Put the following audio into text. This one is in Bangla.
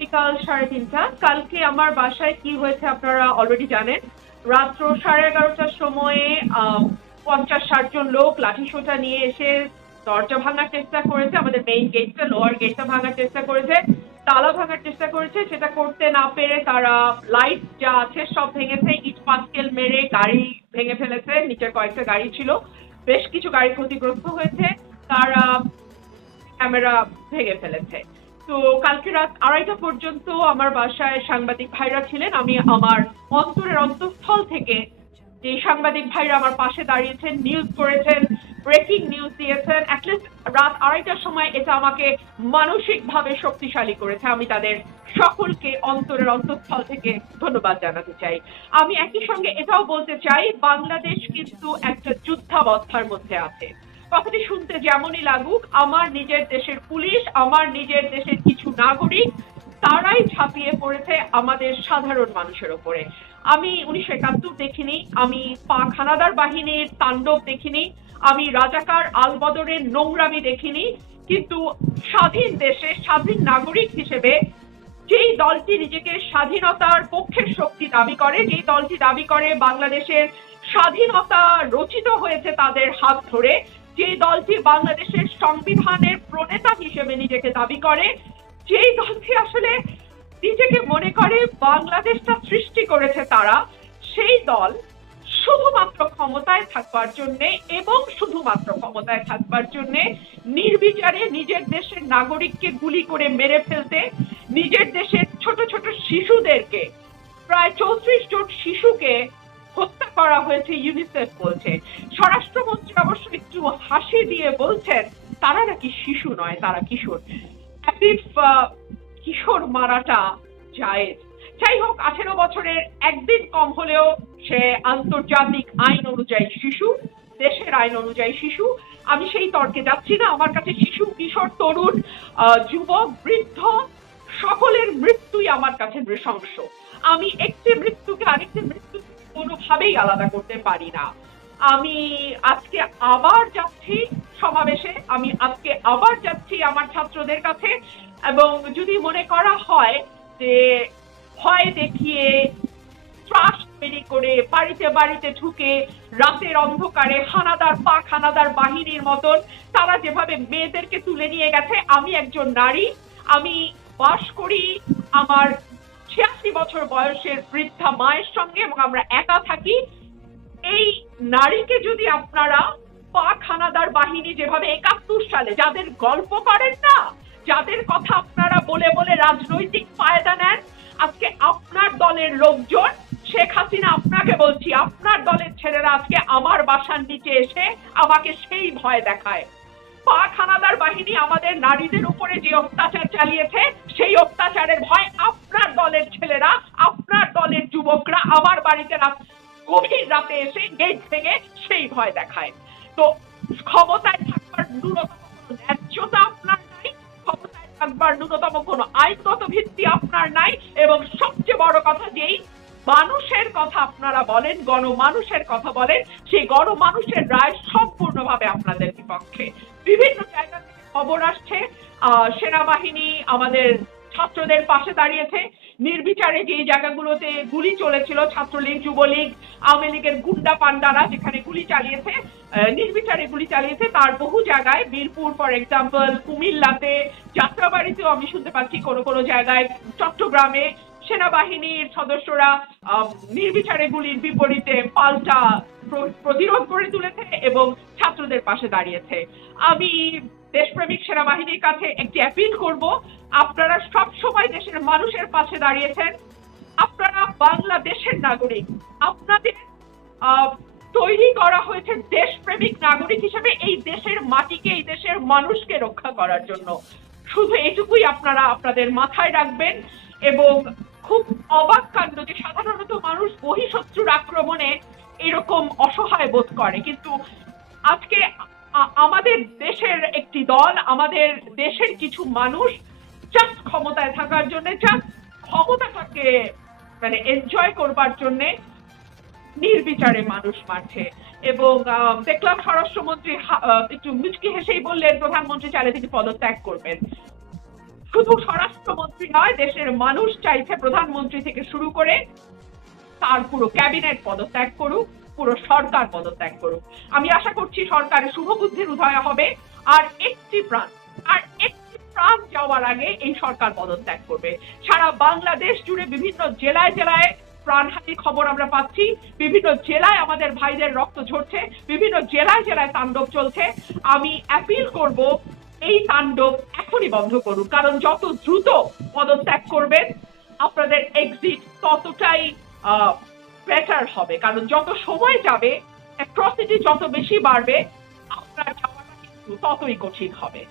বিকাল 3:30 কালকে আমার বাসায় কি হয়েছে আপনারা অলরেডি জানেন। রাত্র 11:30টার সময়ে 50-60 জন লোক লাঠিসোঁটা নিয়ে এসে দরজা ভাঙার চেষ্টা করেছে, আমাদের মেইন গেটটা, লোয়ার গেটটা ভাঙার চেষ্টা করেছে, তালা ভাঙার চেষ্টা করেছে। সেটা করতে না পেরে তারা লাইট যা আছে সব ভেঙেছে, ইট পাটকেল মেরে গাড়ি ভেঙে ফেলেছে। নিচের কয়েকটা গাড়ি ছিল, বেশ কিছু গাড়ি ক্ষতিগ্রস্ত হয়েছে, তারা ক্যামেরা ভেঙে ফেলেছে। তো কালকে রাত 2:30 পর্যন্ত আমার বাসায় সাংবাদিক ভাইরা ছিলেন। আমি আমার অন্তরের অন্তঃস্থল থেকে যে সাংবাদিক ভাইরা আমার পাশে দাঁড়িয়েছেন, নিউজ করেছেন, ব্রেকিং নিউজ দিয়েছেন, অ্যাটলিস্ট রাত 2:30টার সময় এটা আমাকে মানসিকভাবে শক্তিশালী করেছে। আমি তাদের সকলকে অন্তরের অন্তঃস্থল থেকে ধন্যবাদ জানাতে চাই। আমি একই সঙ্গে এটাও বলতে চাই, বাংলাদেশ কিন্তু একটা যুদ্ধাবস্থার মধ্যে আছে। কথাটি শুনতে যেমনই লাগুক, আমার নিজের দেশের পুলিশ, আমার নিজের দেশের কিছু নাগরিক, তারাই ঝাঁপিয়ে পড়েছে আমাদের সাধারণ মানুষের ওপরে। আমি 1971 দেখিনি, আমি পাক হানাদার বাহিনীর তাণ্ডব দেখিনি, আমি রাজাকার আলবদরের নোংরামি দেখিনি, কিন্তু স্বাধীন দেশে স্বাধীন নাগরিক হিসেবে যেই দলটি নিজেকে স্বাধীনতার পক্ষের শক্তি দাবি করে, যেই দলটি দাবি করে বাংলাদেশের স্বাধীনতা রচিত হয়েছে তাদের হাত ধরে, যে দলটি বাংলাদেশের সংবিধানের প্রণেতা হিসেবে নিজেকে দাবি করে, যেই দলটি আসলে নিজেকে মনে করে বাংলাদেশটা সৃষ্টি করেছে তারা, সেই দল শুধুমাত্র ক্ষমতায় থাকবার জন্য এবং শুধুমাত্র ক্ষমতায় থাকবার জন্য নির্বিচারে নিজের দেশের নাগরিককে গুলি করে মেরে ফেলতে, নিজের দেশের ছোট ছোট শিশুদেরকে, প্রায় 34 জন শিশুকে হত্যা করা হয়েছে ইউনিসেফ বলছে। স্বরাষ্ট্রমন্ত্রী অবশ্য একটু হাসি দিয়ে বলছেন তারা নাকি শিশু নয়, তারা কিশোর। কিশোর মারাটা জায়েজ। যাই হোক, 18 বছরের একদিন কম হলেও সে আন্তর্জাতিক আইন অনুযায়ী শিশু, দেশের আইন অনুযায়ী শিশু। আমি সেই তর্কে যাচ্ছি না। আমার কাছে শিশু, কিশোর, তরুণ, যুবক, বৃদ্ধ সকলের মৃত্যুই আমার কাছে নৃশংস। আমি একটি মৃত্যুকে আরেকটি মৃত্যু কোনোভাবেই আলাদা করতে পারি না। আমি আজকে আবার যাচ্ছি সমাবেশে, আমি আজকে আবার যাচ্ছি আমার ছাত্রদের কাছে, এবং যদি মনে করা হয় যে ভয় দেখিয়ে, ত্রাস তৈরি করে, বাড়িতে বাড়িতে ঢুকে রাতের অন্ধকারে হানাদার, পাক হানাদার বাহিনীর মতন তারা যেভাবে মেয়েদেরকে তুলে নিয়ে গেছে, আমি একজন নারী, আমি বাস করি আমার 86 বছর বয়সের বৃদ্ধা মায়ের সঙ্গে এবং আমরা একা থাকি। এই নারীকে যদি আপনারা পাক হানাদার বাহিনী যেভাবে 71 সালে যাদের গল্প করেন না, যাদের কথা আপনারা বলে বলে রাজনৈতিক ফায়দা নেন, আজকে আপনার দলের লোকজন, শেখ হাসিনা আপনাকে বলছি, আপনার দলের ছেলেরা আজকে আমার বাসার নিচে এসে আমাকে সেই ভয় দেখায়। পাক হানাদার বাহিনী আমাদের নারীদের উপরে যে অত্যাচার চালিয়েছে, সেই অত্যাচারের ভয় আপনার দলের ছেলেরা, আপনার দলের যুবকরা আমার বাড়িতে গভীর রাতে এসে গেট ভেঙে সেই ভয় দেখায়। তো ক্ষমতায় থাকবার ন্যূনতম কোনো ন্যায্যতা আপনার নাই, ক্ষমতায় থাকবার ন্যূনতম কোনো আইনগত ভিত্তি আপনার নাই, এবং সবচেয়ে বড় কথা, যেই মানুষের কথা আপনারা বলেন, গণমানুষের কথা বলেন, সেই গণমানুষের রায় সম্পূর্ণভাবে আপনাদের বিপক্ষে। বিভিন্ন জায়গা থেকে খবর আসছে সেনাবাহিনী আমাদের ছাত্রদের পাশে দাঁড়িয়েছে, নির্বিচারে যেই জায়গাগুলোতে গুলি চলেছিল, ছাত্রলীগ, যুবলীগ, আওয়ামী লীগের গুন্ডা পান্ডারা যেখানে গুলি চালিয়েছে, নির্বিচারে গুলি চালিয়েছে, তার বহু জায়গায়, বীরপুর ফর এক্সাম্পল, কুমিল্লাতে, যাত্রাবাড়িতেও আমি শুনতে পাচ্ছি কোনো কোনো জায়গায়, চট্টগ্রামে সেনাবাহিনীর সদস্যরা নির্বিচারে গুলির বিপরীতে পাল্টা প্রতিরোধ করে তুলেছে এবং ছাত্রদের পাশে দাঁড়িয়েছে। আমি দেশপ্রেমিক সেনাবাহিনীর কাছে একটি অ্যাপিল করব, আপনারা সব সময় দেশের মানুষের পাশে দাঁড়িয়েছেন, আপনারা বাংলাদেশের নাগরিক, আপনাদের তৈরি করা হয়েছে দেশপ্রেমিক নাগরিক হিসেবে এই দেশের মাটিকে, এই দেশের মানুষকে রক্ষা করার জন্য। শুধু এটুকুই আপনারা আপনাদের মাথায় রাখবেন। এবং খুব অবাক কাণ্ড যে সাধারণত মানুষ বহিঃশত্রুর আক্রমণে এরকম অসহায় বোধ করে, কিন্তু আজকে আমাদের দেশের একটি দল, আমাদের দেশের কিছু মানুষ জাস্ট ক্ষমতায় থাকার জন্য, জাস্ট ক্ষমতাটাকে মানে এনজয় করবার জন্য নির্বিচারে মানুষ মারছে। এবং দেখলাম স্বরাষ্ট্রমন্ত্রী একটু মুচকি হেসেই বললেন প্রধানমন্ত্রী চাইলে তিনি পদত্যাগ করবেন। শুধু স্বরাষ্ট্রমন্ত্রী নয়, দেশের মানুষ চাইছে প্রধানমন্ত্রী থেকে শুরু করে তার পুরো ক্যাবিনেট পদত্যাগ করুক, পুরো সরকার পদত্যাগ করুক। আমি আশা করছি সরকারের শুভবুদ্ধির উদয় হবে, আর একটি প্রাণ যাওয়ার আগে এই সরকার পদত্যাগ করবে। সারা বাংলাদেশ জুড়ে বিভিন্ন জেলায় জেলায় প্রাণহানির খবর আমরা পাচ্ছি, বিভিন্ন জেলায় আমাদের ভাইদের রক্ত ঝরছে, বিভিন্ন জেলায় জেলায় তাণ্ডব চলছে। আমি অ্যাপিল করব এই তাণ্ডব এখনই বন্ধ করুন, কারণ যত দ্রুত পদত্যাগ করবেন আপনাদের এক্সিট ততটাই বেটার হবে। কারণ যত সময় যাবে, অ্যাট্রসিটি যত বেশি বাড়বে, আপনার যাওয়াটা কিন্তু ততই কঠিন হবে।